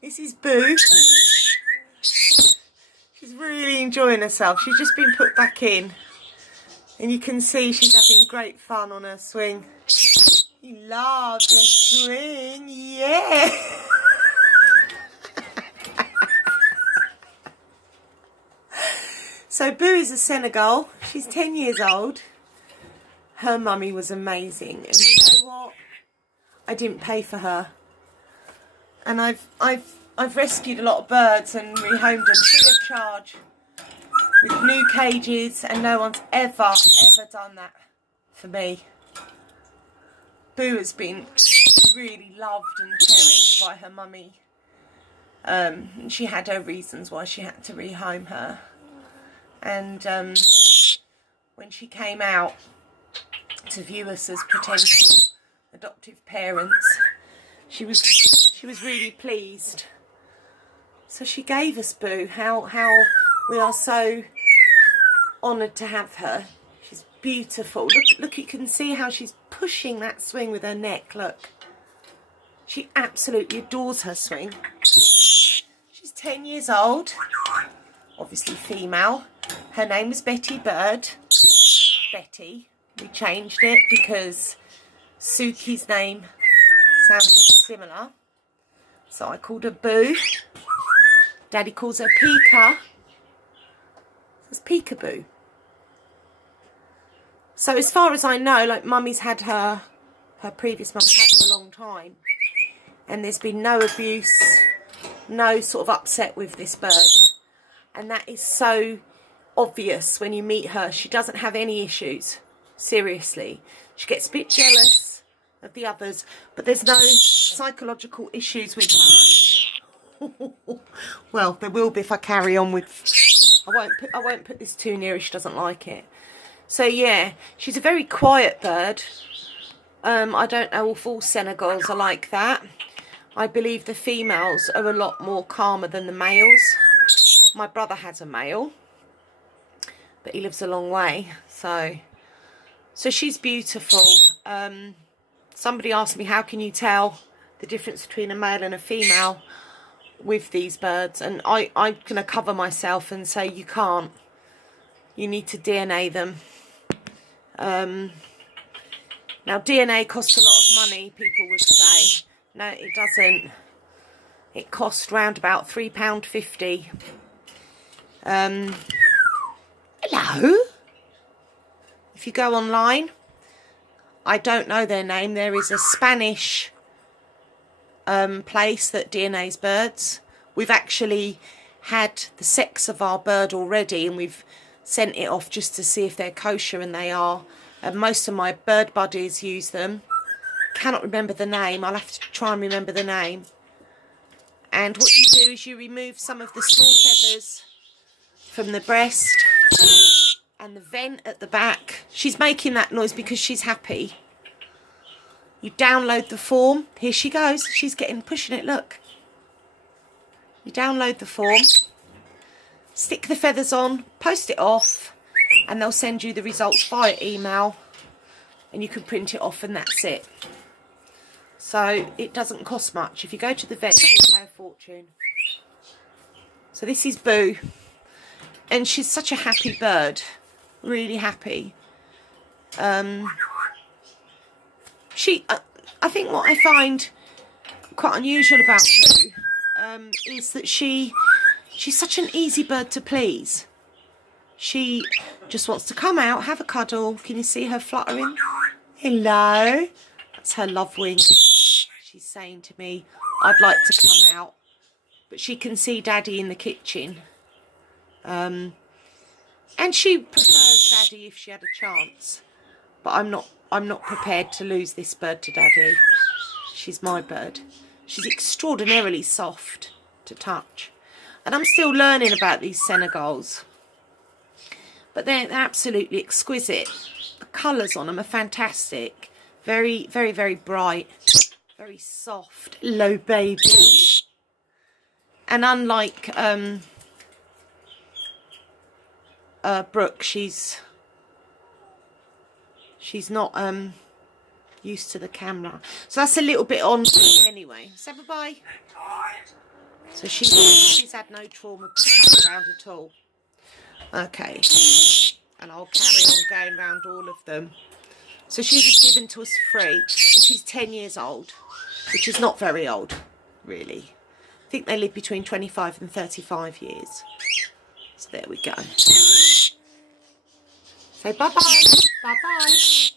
This is Boo. She's really enjoying herself. She's just been put back in. And you can see she's having great fun on her swing. She loves her swing, yeah. So Boo is a Senegal. She's 10 years old. Her mummy was amazing. And you know what? I didn't pay for her. And I've rescued a lot of birds and rehomed them free of charge with new cages, and no one's ever done that for me. Boo has been really loved and cherished by her mummy. And she had her reasons why she had to rehome her. And when she came out to view us as potential adoptive parents, she was really pleased. So she gave us Boo. How we are so honoured to have her. She's beautiful. Look, you can see how she's pushing that swing with her neck. Look, she absolutely adores her swing. She's 10 years old, obviously female. Her name was Betty Bird. Betty. We changed it because Suki's name sounded similar, so I called her Boo. Daddy calls her Peeka. It's Peekaboo. So as far as I know, like Mummy's had her previous mum's had her a long time, and there's been no abuse, no sort of upset with this bird, and that is so obvious when you meet her. She doesn't have any issues, seriously. She gets a bit jealous of the others, but there's no psychological issues with her. Well, there will be if I carry on with. I won't put this too near if she doesn't like it. So yeah, she's a very quiet bird. I don't know if all Senegals are like that. I believe the females are a lot more calmer than the males. My brother has a male, but he lives a long way. So she's beautiful. Somebody asked me, how can you tell the difference between a male and a female with these birds? And I'm going to cover myself and say you can't. You need to DNA them. Now DNA costs a lot of money, people would say. No, it doesn't. It costs round about £3.50. Hello? If you go online, I don't know their name. There is a Spanish place that DNA's birds. We've actually had the sex of our bird already, and we've sent it off just to see if they're kosher, and they are. And most of my bird buddies use them. Cannot remember the name. I'll have to try and remember the name. And what you do is you remove some of the small feathers from the breast and the vent at the back. She's making that noise because she's happy. You download the form. Here she goes. She's pushing it, look. You download the form, stick the feathers on, post it off, and they'll send you the results via email, and you can print it off, and that's it. So it doesn't cost much. If you go to the vet, you'll pay a fortune. So this is Boo, and she's such a happy bird, really happy. I think what I find quite unusual about Boo is that she's such an easy bird to please. She just wants to come out, have a cuddle. Can you see her fluttering? Hello. That's her love wing. She's saying to me, I'd like to come out. But she can see Daddy in the kitchen. And she prefers Daddy if she had a chance. But I'm not prepared to lose this bird to Daddy. She's my bird. She's extraordinarily soft to touch. And I'm still learning about these Senegals. But they're absolutely exquisite. The colours on them are fantastic. Very, very, very bright. Very soft. Low baby. And unlike Brooke, she's not used to the camera. So that's a little bit on anyway. Say bye-bye. So she's had no trauma background at all. Okay. And I'll carry on going around all of them. So she was given to us free, and she's 10 years old, which is not very old, really. I think they live between 25 and 35 years. So there we go. Say bye-bye. Bye-bye.